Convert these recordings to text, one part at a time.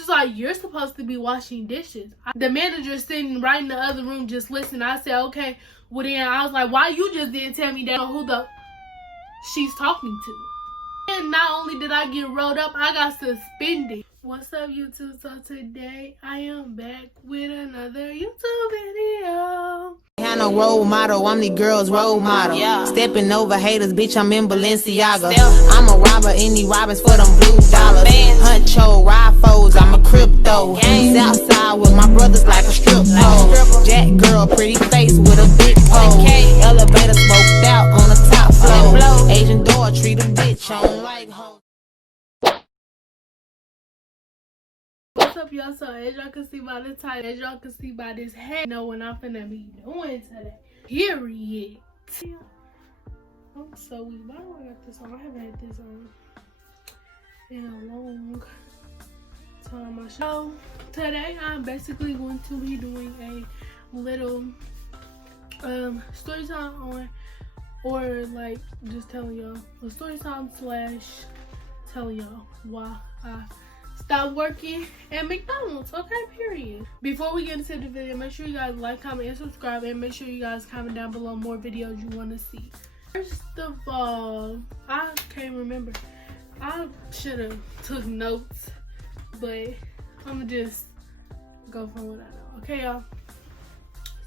She's like, you're supposed to be washing dishes. The manager's sitting right in the other room just listening. I said, okay. Well, then I was like, why you just didn't tell me that who the she's talking to? And not only did I get rolled up, I got suspended. What's up, YouTube? So today I am back with another YouTube video. Had no role model, I'm the girl's role model. Yeah. Stepping over haters, bitch, I'm in Balenciaga. I'm a robber, any robbers for them blue dollars. Huncho, ride foes, I'm a crypto. Southside with my brothers like a strip pole. Jack girl, pretty face with a big pole. Elevator smoked out on the top floor. Asian door, treat a bitch on like hoes. What's up, y'all? So as y'all can see by the title, as y'all can see by this head, know what I'm finna be doing today. Period. I'm so weak. Why do I got this on? I haven't had this on in a long time. So today I'm basically going to be doing a little story time on, or like just telling y'all a story time / telling y'all why I stop working at McDonald's. Okay, period. Before we get into the video, make sure you guys like, comment, and subscribe, and make sure you guys comment down below more videos you want to see. First of all, I can't remember. I should have took notes, but I'm gonna just go from what I know. Okay, y'all.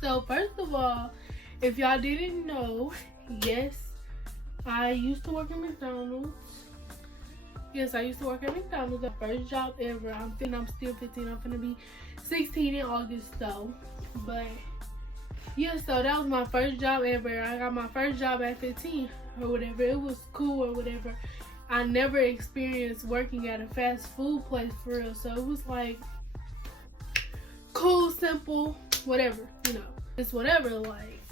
So first of all, if y'all didn't know, yes, I used to work at McDonald's. Yes, I used to work at McDonald's, the first job ever. I'm still 15. I'm gonna be 16 in August though. But yeah, so that was my first job ever. I got my first job at 15 or whatever. It was cool or whatever. I never experienced working at a fast food place for real. So it was like cool, simple, whatever, you know. It's whatever, like,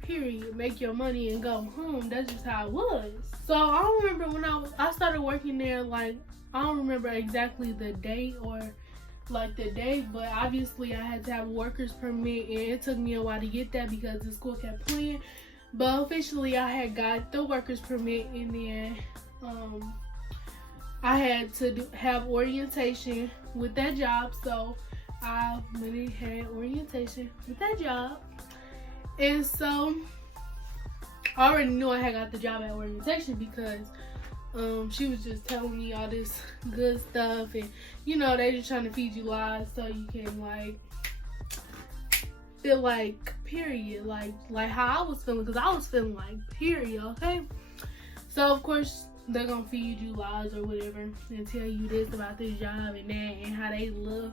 period. Make your money and go home. That's just how it was. So I don't remember when I started working there, like, I don't remember exactly the date or like the day, but obviously I had to have a worker's permit, and it took me a while to get that because the school kept playing. But officially I had got the worker's permit, and then I had to have orientation with that job. So I really had orientation with that job, and so I already knew I had got the job at orientation because she was just telling me all this good stuff, and you know, they just trying to feed you lies so you can like feel like period, like how I was feeling, because I was feeling like period. Okay, so of course they're gonna feed you lies or whatever and tell you this about this job and that and how they love.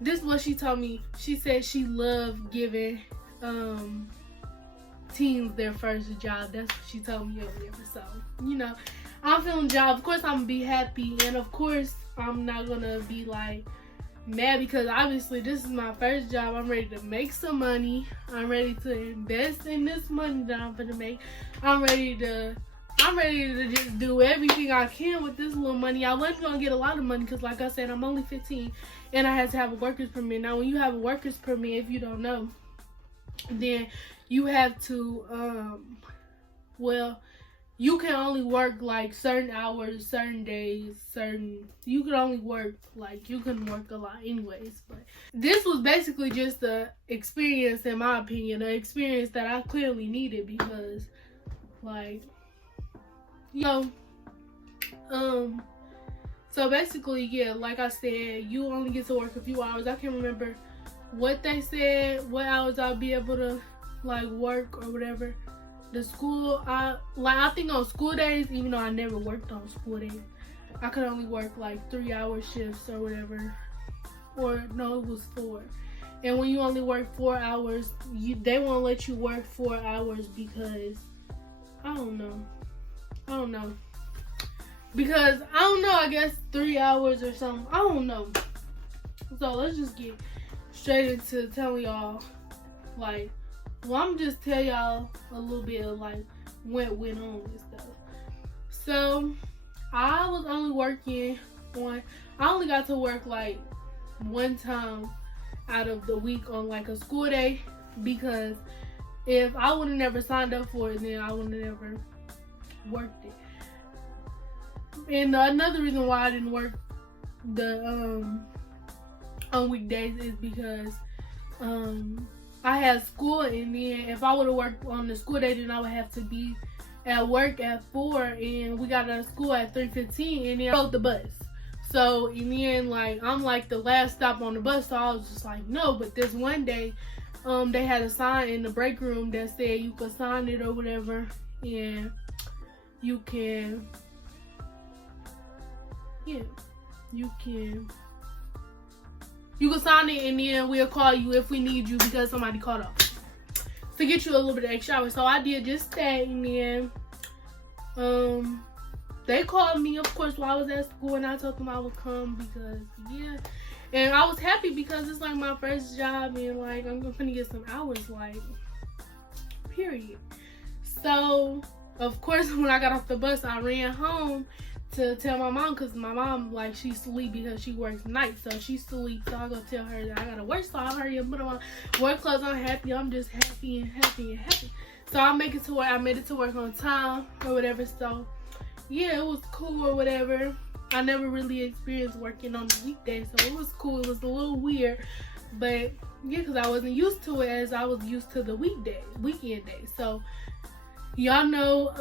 This is what she told me. She said she loved giving teens their first job. That's what she told me or whatever. So, you know, I'm feeling job. Of course I'm gonna be happy, and of course I'm not gonna be like mad because obviously this is my first job. I'm ready to make some money. I'm ready to invest in this money that I'm gonna make. I'm ready to just do everything I can with this little money. I wasn't gonna get a lot of money because, like I said, I'm only 15 and I had to have a worker's permit. Now when you have a worker's permit, if you don't know, then you have to well, you can only work like certain hours, certain days, you can only work, like, you can work a lot anyways. But this was basically just the experience, in my opinion, the experience that I clearly needed because, like, you know, so basically, yeah, like I said, you only get to work a few hours. I can't remember what they said, what hours I'll be able to like work or whatever. The school, I think on school days, even though I never worked on school days, I could only work like 3-hour shifts or whatever. Or no, it was 4. And when you only work 4 hours, they won't let you work 4 hours because I don't know. Because I don't know, I guess 3 hours or something. I don't know. So let's just get straight into telling y'all, like, well, I'm just tell y'all a little bit of like what went on and stuff. So I was only working on, I only got to work like one time out of the week on like a school day, because if I would have never signed up for it, then I would have never worked it. And another reason why I didn't work on weekdays is because I had school, and then if I would have worked on the school day, then I would have to be at work at 4, and we got out of school at 3:15, and then I rode the bus. So, and then, like, I'm like the last stop on the bus, so I was just like, no. But this one day, they had a sign in the break room that said you could sign it or whatever, and you can sign it, and then we'll call you if we need you because somebody called up to get you a little bit of extra hours. So I did just that, and then they called me, of course, while I was at school, and I told them I would come because, yeah. And I was happy because it's like my first job, and like I'm gonna get some hours, like, period. So, of course, when I got off the bus, I ran home to tell my mom, because my mom, like, she sleep because she works nights, so she sleeps. So I go tell her that I gotta work, so I hurry up, put on work clothes. I'm happy. I'm just happy and happy and happy. So I make it to work. I made it to work on time or whatever. So yeah, it was cool or whatever. I never really experienced working on the weekdays, so it was cool. It was a little weird, but yeah, because I wasn't used to it as I was used to the weekend days. So y'all know,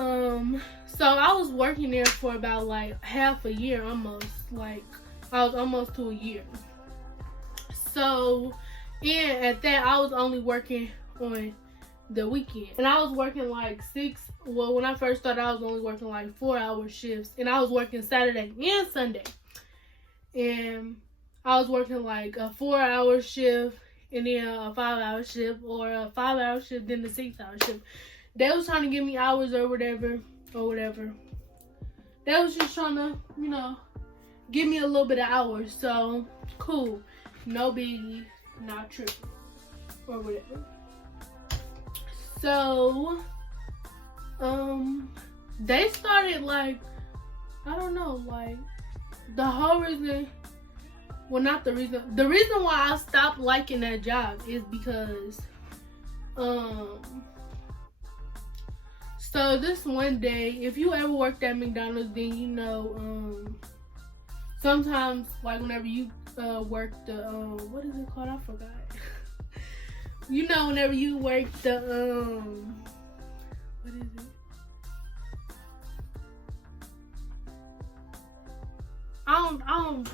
so I was working there for about like half a year, almost. Like, I was almost to a year. So, and at that, I was only working on the weekend, and I was working like when I first started, I was only working like 4-hour shifts, and I was working Saturday and Sunday, and I was working like a 4-hour shift, and then a 5-hour shift, or a 5-hour shift, then the 6-hour shift. They was trying to give me hours or whatever. They was just trying to, you know, give me a little bit of hours. So, cool. No biggie. Not tripping. Or whatever. So, they started, like, I don't know, like, the whole reason, well, not the reason why I stopped liking that job is because, so this one day, if you ever worked at McDonald's, then you know, sometimes, like, whenever you work the, what is it called? I forgot. You know, whenever you work the, what is it? I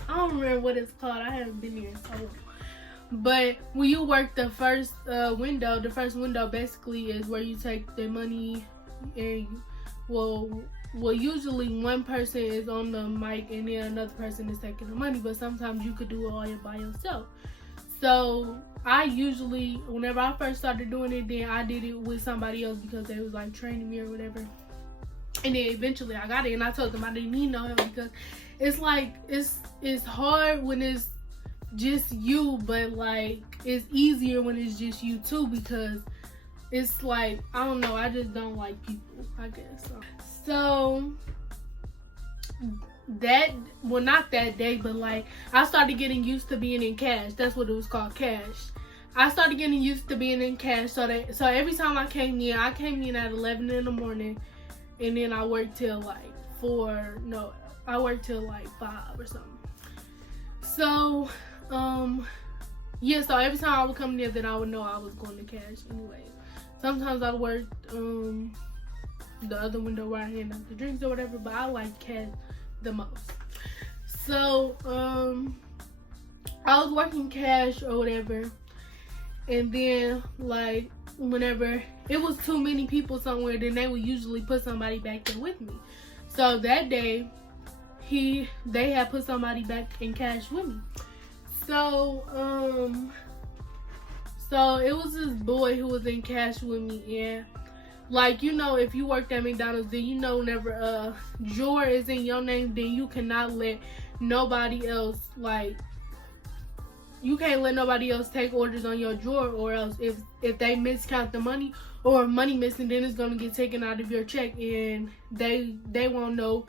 don't remember what it's called. I haven't been here in so long. But when you work the first window, basically is where you take the money, and well, usually one person is on the mic and then another person is taking the money, but sometimes you could do it all by yourself. So I usually, whenever I first started doing it, then I did it with somebody else because they was like training me or whatever. And then eventually I got it, and I told them I didn't need no help because it's like, it's hard when it's just you, but like it's easier when it's just you too, because it's like, I don't know, I just don't like people, I guess. So that, well, not that day, but like I started getting used to being in cash. That's what it was called, cash. I started getting used to being in cash. So every time I came in at 11 in the morning, and then I worked till like 4. No, I worked till like 5 or something. So yeah, so every time I would come in, then I would know I was going to cash anyway. Sometimes I worked the other window where I hand out the drinks or whatever, but I like cash the most. So I was working cash or whatever, and then like whenever it was too many people somewhere, then they would usually put somebody back there with me. So that day they had put somebody back in cash with me. So so it was this boy who was in cash with me, and like, you know, if you worked at McDonald's, then you know whenever a drawer is in your name, then you cannot let nobody else, like, you can't let nobody else take orders on your drawer, or else if they miscount the money or money missing, then it's gonna get taken out of your check, and they won't know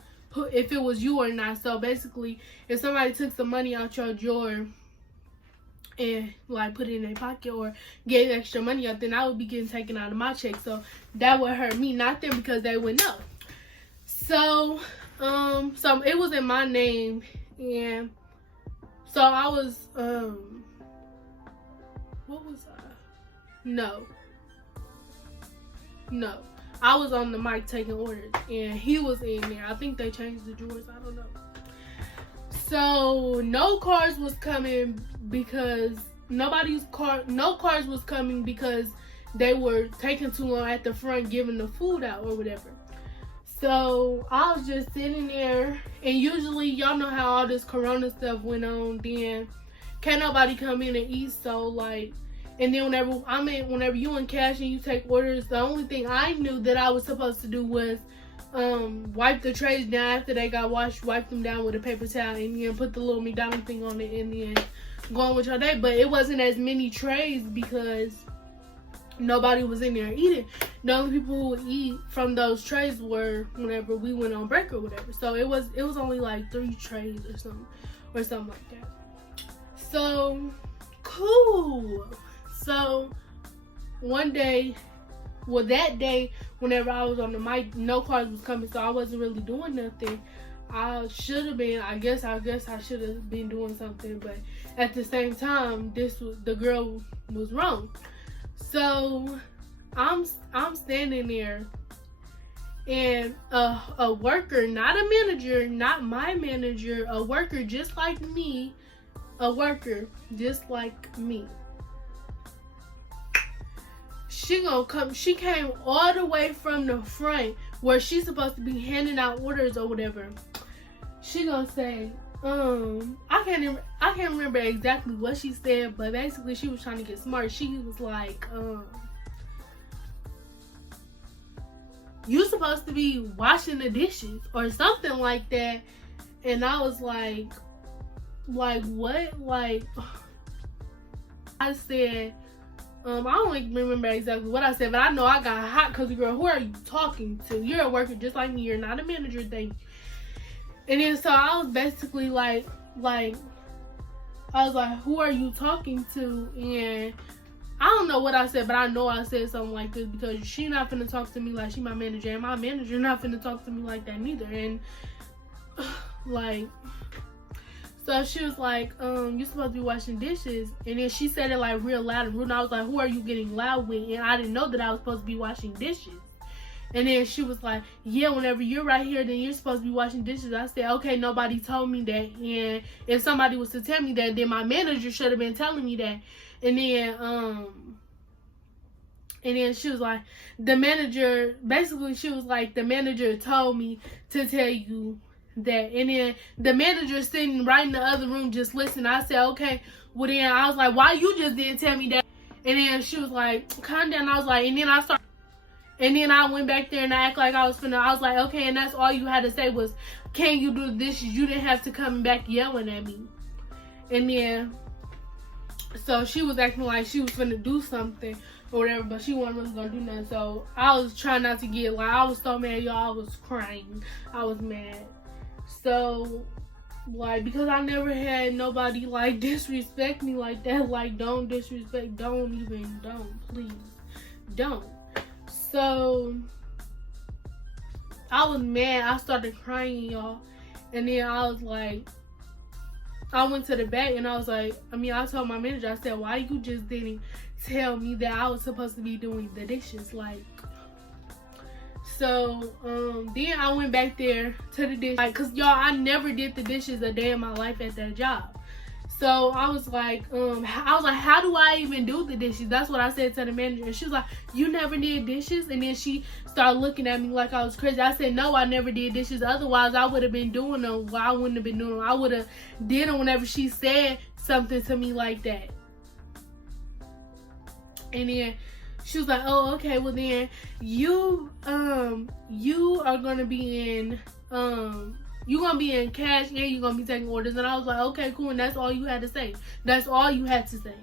if it was you or not. So basically, if somebody took some money out your drawer and like put it in their pocket or gave extra money up, then I would be getting taken out of my check. So that would hurt me, not them, because they would know. So so it was in my name, and So I was, what was I? No. I was on the mic taking orders, and he was in there. I think they changed the drawers. I don't know. So no cars was coming because no cars was coming because they were taking too long at the front giving the food out or whatever. So I was just sitting there, and usually y'all know how all this corona stuff went on, then can't nobody come in and eat. So like, and then whenever you in cash and you take orders, the only thing I knew that I was supposed to do was wipe the trays down after they got washed, wipe them down with a paper towel, and then put the little McDonald's thing on it, and then go on with your day. But it wasn't as many trays because nobody was in there eating. The only people who would eat from those trays were whenever we went on break or whatever. So it was only like 3 trays or something like that. So cool. So that day, whenever I was on the mic, no cars was coming, so I wasn't really doing nothing. I should have been, I guess I should have been doing something, but at the same time, the girl was wrong. So I'm standing there, and a worker, not a manager, not my manager, a worker just like me, she came all the way from the front where she's supposed to be handing out orders or whatever. She gonna say, I can't remember exactly what she said, but basically she was trying to get smart. She was like, you supposed to be washing the dishes or something like that. And I was like what? Like, I said, I don't even remember exactly what I said, but I know I got hot because, girl, who are you talking to? You're a worker just like me. You're not a manager thing. And then so I was basically like, I was like, who are you talking to? And I don't know what I said, but I know I said something like this because she not finna talk to me like she my manager, and my manager not finna talk to me like that neither. And like, so she was like, you're supposed to be washing dishes. And then she said it like real loud and rude. And I was like, who are you getting loud with? And I didn't know that I was supposed to be washing dishes. And then she was like, yeah, whenever you're right here, then you're supposed to be washing dishes. I said, okay, nobody told me that. And if somebody was to tell me that, then my manager should have been telling me that. And then she was like, the manager told me to tell you that. And then the manager sitting right in the other room just listening. I said, okay, well then I was like, why you just didn't tell me that? And then she was like, calm down. I was like, and then I went back there and I act like I was like, okay, and that's all you had to say was, can you do the dishes? You didn't have to come back yelling at me. And then so she was acting like she was finna do something or whatever, but she wasn't really gonna do nothing. So I was trying not to get, like, I was so mad, y'all. I was crying. I was mad. So, like, because I never had nobody, like, disrespect me like that. Like, don't disrespect. Don't, please. Don't. So, I was mad. I started crying, y'all. And then I was like, I went to the back and I was like, I told my manager, I said, why you just didn't tell me that I was supposed to be doing the dishes? Like, so, then I went back there to the dish, like, cause y'all, I never did the dishes a day in my life at that job. So I was like, how do I even do the dishes? That's what I said to the manager. And she was like, you never did dishes? And then she started looking at me like I was crazy. I said, no, I never did dishes. Otherwise, I would have been doing them. Well, I wouldn't have been doing them. I would have did them whenever she said something to me like that. And then she was like, oh, okay, well then you are gonna be in you're gonna be in cash and you're gonna be taking orders. And I was like, okay, cool. And that's all you had to say. That's all you had to say.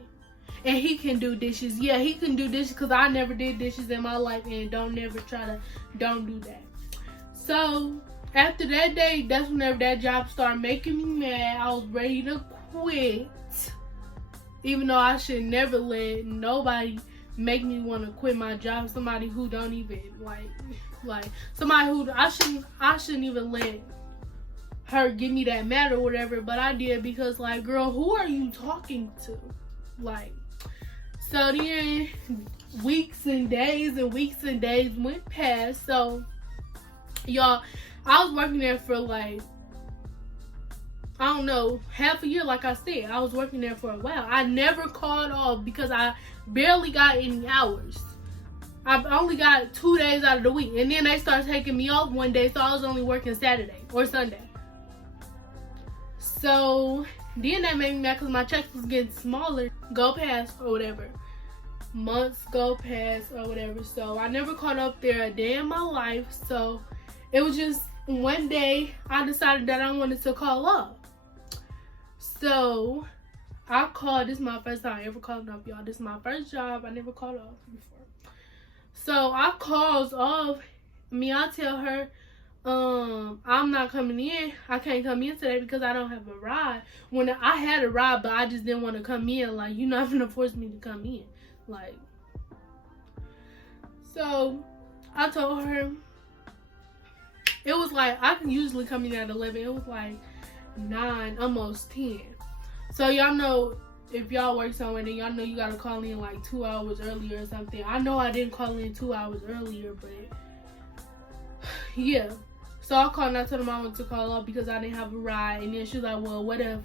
And he can do dishes. Yeah, he can do dishes because I never did dishes in my life, and don't do that. So after that day, that's whenever that job started making me mad. I was ready to quit, even though I should never let nobody make me want to quit my job. Somebody who don't even like somebody who I shouldn't even let her give me that mat or whatever, but I did because, like, girl, who are you talking to? Like, so then weeks and days went past. So, y'all, I was working there for, like, I don't know, half a year. Like I said, I was working there for a while. I never called off because I barely got any hours. I only got 2 days out of the week. And then they started taking me off one day, so I was only working Saturday or Sunday. So then that made me mad because my checks was getting smaller. Go past or whatever. Months go past or whatever. So I never caught up there a day in my life. So it was just one day I decided that I wanted to call off. So I called. This is my first time I ever called off, y'all. This is my first job. I never called off before. So I calls off. I tell her, I'm not coming in. I can't come in today because I don't have a ride. When I had a ride, but I just didn't want to come in. Like, you're not gonna force me to come in. Like, so I told her, it was like, I can usually come in at 11. It was like 9, almost 10. So y'all know, if y'all work somewhere, then y'all know you gotta call in like 2 hours earlier or something. I know I didn't call in 2 hours earlier, but yeah. So I called and I told them I wanted to call off because I didn't have a ride. And then she was like, well, what if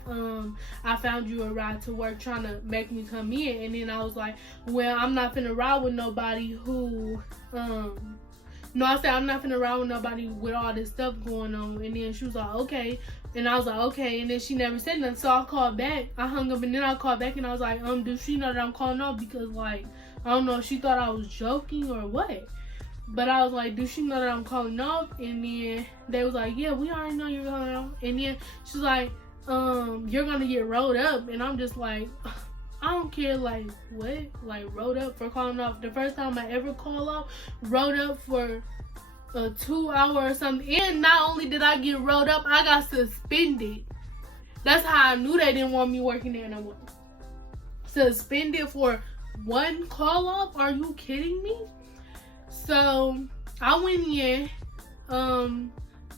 I found you a ride to work trying to make me come in? And then I was like, well, I'm not finna ride with nobody who no, I said, I'm not finna ride with nobody with all this stuff going on. And then she was like, okay. And I was like, okay. And then she never said nothing. So I called back. I hung up and then I called back and I was like, does she know that I'm calling off? Because, like, I don't know if she thought I was joking or what. But I was like, does she know that I'm calling off? And then they was like, yeah, we already know you're calling off. And then she's like, you're gonna get rolled up. And I'm just like, I don't care, like, what? Like, rolled up for calling off. The first time I ever called off, rolled up for a 2 hour or something. And not only did I get rolled up, I got suspended. That's how I knew they didn't want me working there no more. Suspended for one call off? Are you kidding me? So I went in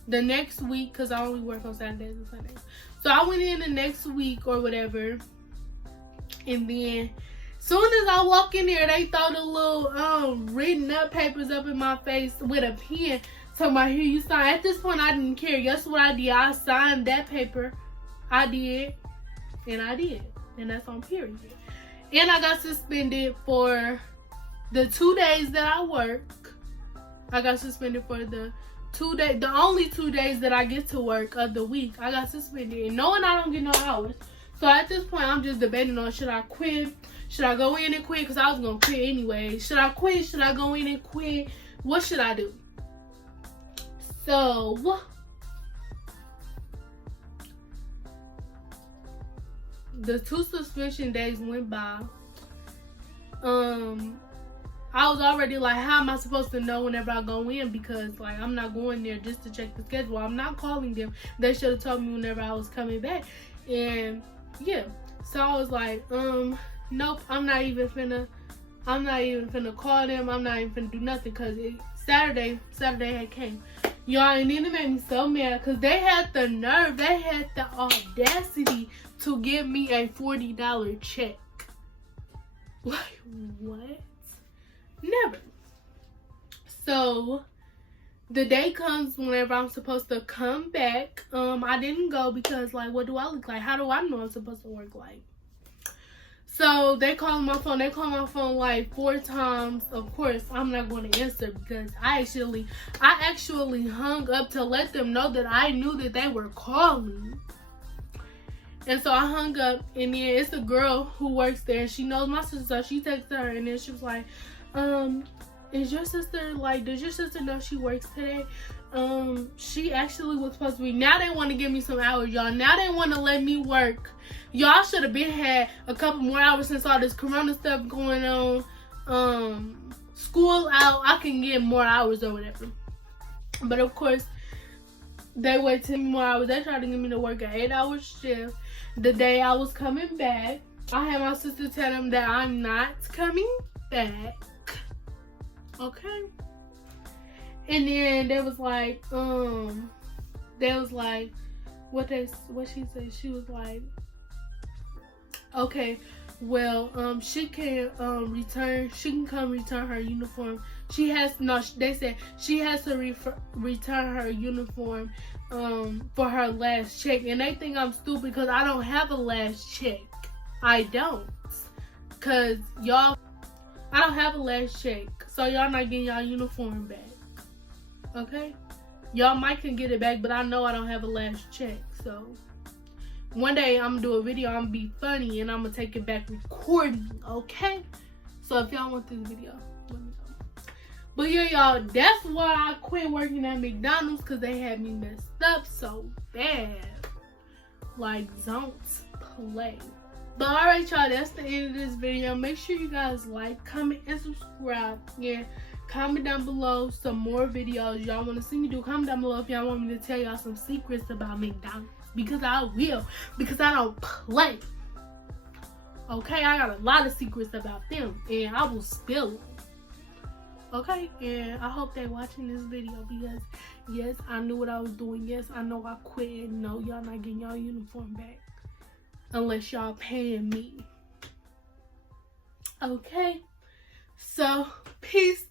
the next week because I only work on Saturdays and Sundays. So I went in the next week or whatever. And then soon as I walk in there, they throw the little written up papers up in my face with a pen. Talking about, here you sign. At this point, I didn't care. Guess what I did? I signed that paper. I did. And I did. And that's on period. And I got suspended for the 2 days that I work. I got suspended for the 2 days. The only 2 days that I get to work of the week. I got suspended. And knowing I don't get no hours. So at this point, I'm just debating on, should I quit? Should I go in and quit? Because I was going to quit anyway. Should I quit? Should I go in and quit? What should I do? So the 2 suspension days went by. I was already like, how am I supposed to know whenever I go in? Because, like, I'm not going there just to check the schedule. I'm not calling them. They should have told me whenever I was coming back. And yeah, so I was like, nope, I'm not even finna call them. I'm not even finna do nothing because Saturday had came. Y'all, and then it made me so mad because they had the nerve, they had the audacity to give me a $40 check. Like, what? Never. So the day comes whenever I'm supposed to come back. I didn't go because, like, what do I look like? How do I know I'm supposed to work like? So they call my phone. They call my phone like 4 times. Of course, I'm not going to answer because I actually hung up to let them know that I knew that they were calling. And so I hung up, and then it's a girl who works there. She knows my sister, so she texted her, and then she was like, is your sister, like, does your sister know she works today? She actually was supposed to be. Now they want to give me some hours, y'all. Now they want to let me work. Y'all should have been had a couple more hours since all this corona stuff going on. School out, I can get more hours or whatever. But of course, they wait 10 more hours. They tried to get me to work an 8-hour shift. The day I was coming back, I had my sister tell them that I'm not coming back. Okay. And then they was like, what she said. She was like, okay, well, she can come return her uniform. They said she has to return her uniform for her last check. And they think I'm stupid because I don't have a last check. I don't. Cause I don't have a last check. So y'all not getting y'all uniform back. Okay? Y'all might can get it back, but I know I don't have a last check. So one day I'm gonna do a video, I'm gonna be funny, and I'm gonna take it back recording, okay? So if y'all want this video, let me know. But yeah, y'all, that's why I quit working at McDonald's, because they had me messed up so bad. Like, don't play. But alright, y'all, that's the end of this video. Make sure you guys like, comment, and subscribe. Yeah, comment down below some more videos y'all want to see me do. Comment down below if y'all want me to tell y'all some secrets about McDonald's. Because I will. Because I don't play. Okay, I got a lot of secrets about them. And I will spill them. Okay, and I hope they're watching this video. Because, yes, I knew what I was doing. Yes, I know I quit. And no, y'all not getting y'all uniform back. Unless y'all paying me. Okay, so peace